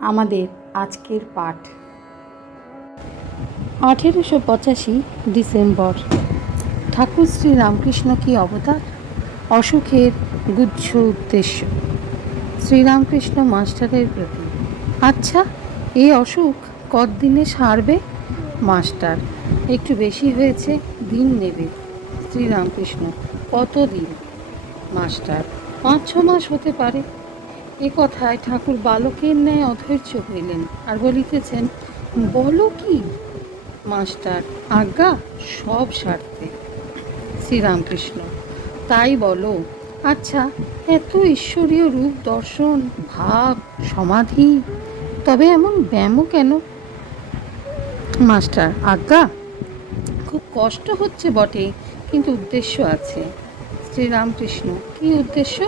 আমাদের আজকের পাঠ। আঠেরোশো পঁচাশি ডিসেম্বর। ঠাকুর শ্রী রামকৃষ্ণ কি অবতার? অসুখের গুচ্ছ উদ্দেশ্য। শ্রীরামকৃষ্ণ মাস্টারের প্রতি। আচ্ছা এই অসুখ কতদিনে সারবে? মাস্টার, একটু বেশি হয়েছে, দিন নেবে। শ্রীরামকৃষ্ণ, কতদিন? মাস্টার, পাঁচ ছ মাস হতে পারে। এ কথায় ঠাকুর বালকের ন্যায় অধৈর্য হইলেন আর বলিতেছেন, বলো কি, মাস্টার, আজ্ঞা সব স্বার্থে শ্রীরামকৃষ্ণ, তাই বলো। আচ্ছা এত ঈশ্বরীয় রূপ, দর্শন, ভাব, সমাধি, তবে এমন ব্যায়ামও কেন? মাস্টার, আজ্ঞা, খুব কষ্ট হচ্ছে বটে, কিন্তু উদ্দেশ্য আছে। শ্রীরামকৃষ্ণ, কী উদ্দেশ্য?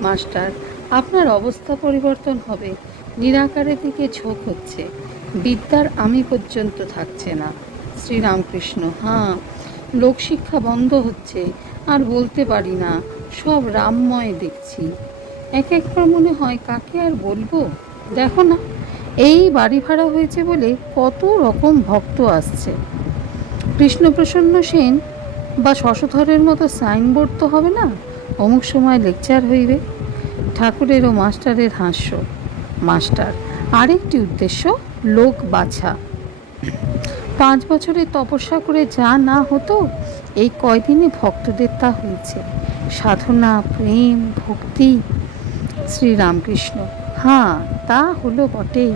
মাস্টার আপনার অবস্থা পরিবর্তন হবে। নিরাকারের দিকে ঝোঁক হচ্ছে। বিদ্যার আমি পর্যন্ত থাকছে না। শ্রীরামকৃষ্ণ হ্যাঁ লোকশিক্ষা বন্ধ হচ্ছে। আর বলতে পারি না, সব রামময় দেখছি। এক একবার মনে হয়, কাকে আর বলব? দেখো না, এই বাড়ি ভাড়া হয়েছে বলে কত রকম ভক্ত আসছে। কৃষ্ণপ্রসন্ন সেন, বা শশধরের মতো সাইনবোর্ড তো হবে না? অমুক সময় লেকচার হইবে। ঠাকুরের ও মাস্টারের হাস্য। মাস্টার, আরেকটি উদ্দেশ্য, লোক বাছা। পাঁচ বছরের তপস্যা করে যা না হতো, এই কয়দিনে ভক্তদের তা হয়েছে। সাধনা, প্রেম, ভক্তি। শ্রীরামকৃষ্ণ হ্যাঁ তা হলো বটেই।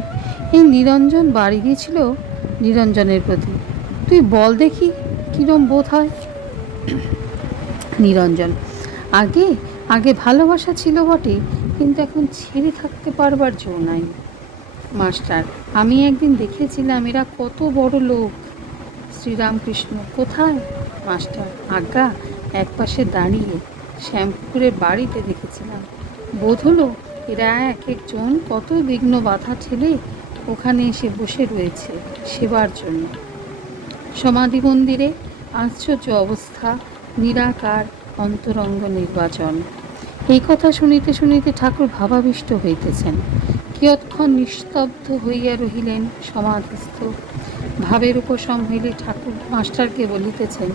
এই নিরঞ্জন বাড়ি গিয়েছিল নিরঞ্জনের প্রতি। তুই বল দেখি, কিরম বোধ হয়? নিরঞ্জন, আগে আগে ভালোবাসা ছিল বটে কিন্তু এখন ছেড়ে থাকতে পারবার জো নাই। মাস্টার, আমি একদিন দেখেছিলাম এরা কত বড় লোক। শ্রীরামকৃষ্ণ কোথায়? মাস্টার, আজ্ঞা এক পাশে দাঁড়িয়ে শ্যামপুকুরের বাড়িতে দেখেছিলাম। বোধ হলো এরা এক একজন কত বিঘ্ন বাধা ঠেলে ওখানে এসে বসে রয়েছে সেবার জন্য। সমাধি মন্দিরে আশ্চর্য অবস্থা, নিরাকার অন্তরঙ্গ নির্বাচন। এই কথা শুনিতে শুনিতে ঠাকুর ভাবাবিষ্ট হইতেছেন। কিয়ৎক্ষণ নিস্তব্ধ হইয়া রহিলেন সমাধিস্থ। ভাবের উপশম হইলে ঠাকুর মাস্টারকে বলিতেছেন,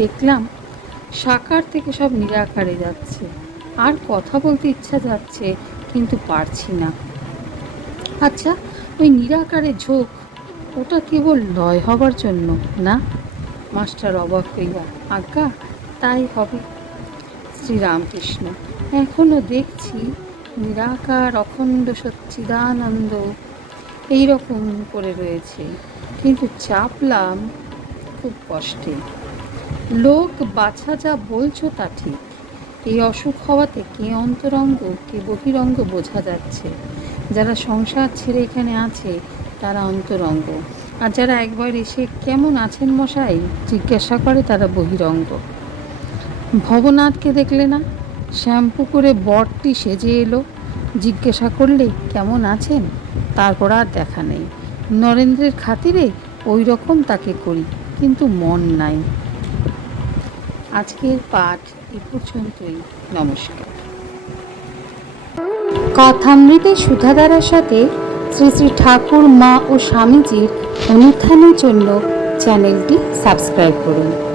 দেখলাম সাকার থেকে সব নিরাকারে যাচ্ছে। আর কথা বলতে ইচ্ছা যাচ্ছে, কিন্তু পারছি না। আচ্ছা ওই নিরাকারে ঝোঁক, ওটা কেবল লয় হবার জন্য, না? মাস্টার অবাক হইয়া, আজ্ঞা, তাই হবে। শ্রীরামকৃষ্ণ। এখনও দেখছি নিরাকার, অখণ্ড সচ্চিদানন্দ এইরকম করে রয়েছে। কিন্তু চাপলাম খুব কষ্টে। লোক বাছা যা বলছো তা ঠিক। এই অসুখ হওয়াতে কে অন্তরঙ্গ, কে বহিরঙ্গ বোঝা যাচ্ছে। যারা সংসার ছেড়ে এখানে আছে, তারা অন্তরঙ্গ। আর যারা একবার এসে কেমন আছেন মশাই, জিজ্ঞাসা করে তারা বহিরঙ্গ। ভবনাথকে দেখলে না? শ্যাম্পু করে বরটি সেজে এলো। জিজ্ঞাসা করলে, কেমন আছেন? তারপর আর দেখা নেই। নরেন্দ্রের খাতিরে ওই রকম তাকে করি, কিন্তু মন নাই। আজকের পাঠ এ পর্যন্তই। নমস্কার। কথামৃতের সুধাধারার সাথে শ্রী শ্রী ঠাকুর, মা ও স্বামীজির অনুত্থানের জন্য চ্যানেলটি সাবস্ক্রাইব করুন।